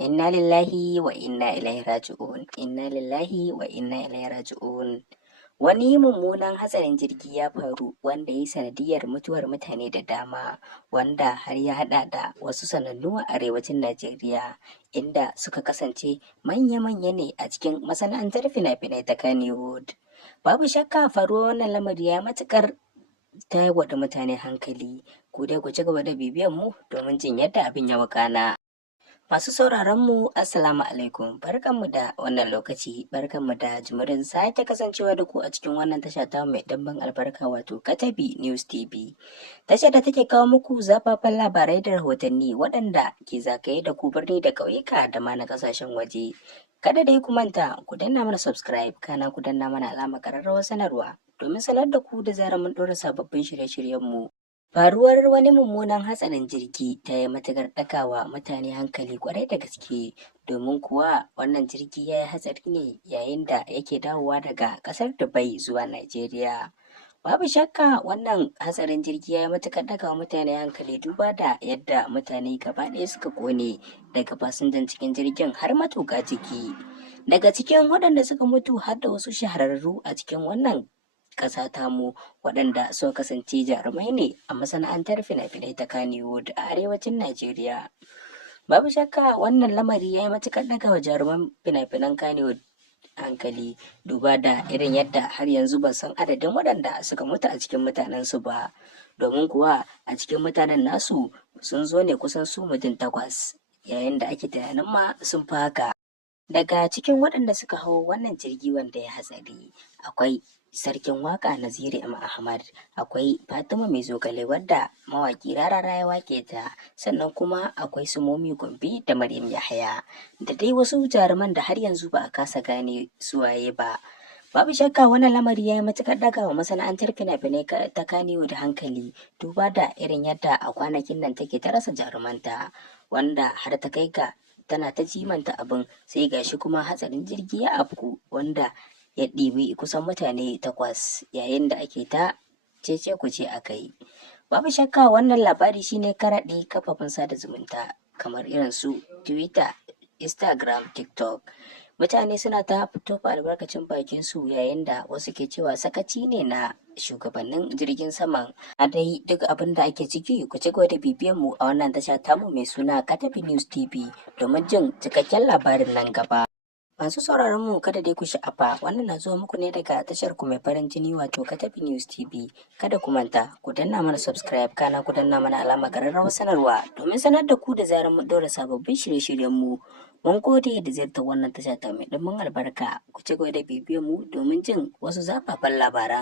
Inna lillahi wa inna ilaihi raji'un. Inna lillahi wa inna ilaihi raji'un. Wani mummunan hatsarin jirgi ya faru wanda ya yi sanadiyar mutuwar mutane da dama, wanda har ya haɗa da wasu sanannu a arewacin Najeriya, inda suka kasance manya-manya ne a cikin masana'antar fina-finai ta Kannywood. Babu shakka faruwar wannan lamari ya matuƙar tayar da mutane hankali. Ku dai ku ci gaba da bibiyan mu domin jin yadda abin ya wakana. Masu sauraron mu Assalamu alaikum, barkanmu da wannan lokaci, barkanmu da jimirin sake kasancewa da ku a cikin wannan tasha ta mai ɗimbin albarka wato Katabi News TV. Tashar da take kawo muku zafafan labarai da rahotanni waɗanda ke zagaye da ku birni da ƙauyuka da ma na ƙasashen waje. Kada dai ku manta ku danna mana subscribe, kana ku danna mana alamar ƙararrawar sanarwa domin sanar da ku da zarar mun ɗora sababbin shirye-shiryenmu. Faruwar wani mummunan hatsarin jirgi ta yi matuƙar ɗagawa mutane hankali kwarai da gaske, domin kuwa wannan jirgi ya yi hatsari ne yayin da yake dawowa daga ƙasar Dubai zuwa Najeriya. Babu shakka wannan hatsarin jirgi ya yi matuƙar ɗagawa mutane hankali duba da yadda mutane gaba ɗaya suka ƙone daga fasinjan cikin jirgin har matuƙa ciki. Daga cikin waɗanda suka mutu har da wasu shahararru a cikin wannan ƙasa tamu waɗanda suka kasance jarumai ne a masana'antar fina-finai ta Kannywood a arewacin Najeriya. Babu shakka wannan lamari ya yi matuƙar ɗaga wa jaruman fina-finan Kannywood hankali duba da irin yadda har yanzu ban san adadin waɗanda suka mutu a cikin mutanensu ba, domin kuwa a cikin mutanen nasu sun zo ne kusan su mutum 8 yayin da ake tunanin ma sun fi haka. Daga cikin waɗanda suka hau wannan jirgi wanda ya hatsari akwai sarkin waka Naziru M. Ahmad, akwai Fatima Mai Zogale wadda mawaki Rarara ya wake ta, sannan kuma akwai su Momi Gombe da Maryam Yahaya da dai wasu jaruman da har yanzu ba a kasa gane suwaye ba. Babu shakka wannan lamari ya yi matuƙar ɗaga wa masana'antar fina-finai ta Kannywood hankali duba da irin yadda a kwanakin nan take ta rasa jarumanta, wanda har ta kai ga tana ta jimanta abin sai gashi kuma hatsarin jirgi ya afku wanda ya ɗibi kusan mutane 8 yayin da ake ta cece kuce a kai. Babu shakka wannan labari shine karaɗe kafafen sada zumunta kamar irin su Twitter, Instagram, TikTok. Mutane suna ta tofa albarkacin bakin su yayin da wasu ke cewa sakaci ne na shugabannin jirgin saman. A dai duk abin da ake ciki ku ci gaba da bibiyan mu a wannan tasha tamu mai suna Katabi News TV domin jin cikakken labarin nan gaba. Masu sauraron mu kada dai ku sha'afa, wannan na zuwa muku ne daga tashar ku mai farin jini wato Katabi News TV. Kada ku manta ku danna mana subscribe, kana ku danna mana alamar ƙararrawar sanarwa domin sanar da ku da zarar mun ɗora sababbin shirye-shiryen mu. Mun gode da ziyartar wannan tasha ta mai ɗimbin albarka. Ku ci gaba da bibiyan mu domin jin wasu zafafan labaran.